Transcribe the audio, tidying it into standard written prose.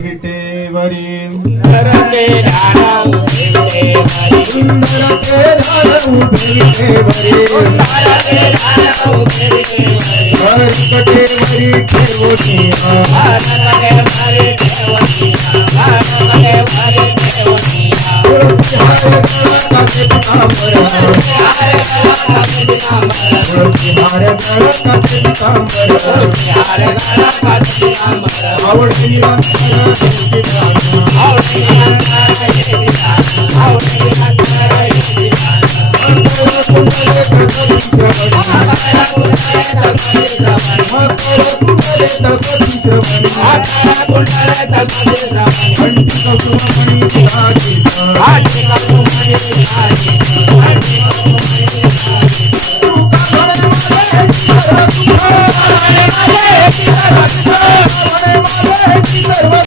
विटेवरी सुंदर ते ध्यान विटेवरी सुंदर ते ध्यान विटेवरी सुंदर ते ध्यान विटेवरी हरिकटेवरी ठेवोनिया हरकटे हरि देवनिया हरकटे हरि देवनिया तुलसी हार गळा कासे पितांबरा हरे गला पितांबर तुलसी हार गळा कासे पितांबरा हरे गला पितांबर आवडे निरंतर दिसताना आवडे निरंतर येदिना आवडे निरंतर येदिना कुंडले तळपतीच्या आकारा कुंडले तळपतीच्या वरी कुंडले तळपतीच्या वरी आकारा कुंडले तळपतीच्या घंटी कुसुममणी विराजिता आजी कुसुमणी विराजिता आजी कुसुमणी विराजिता तुका म्हणे माझे सर्व सुख हरे माझे सर्व सुख म्हणे माझे सर्व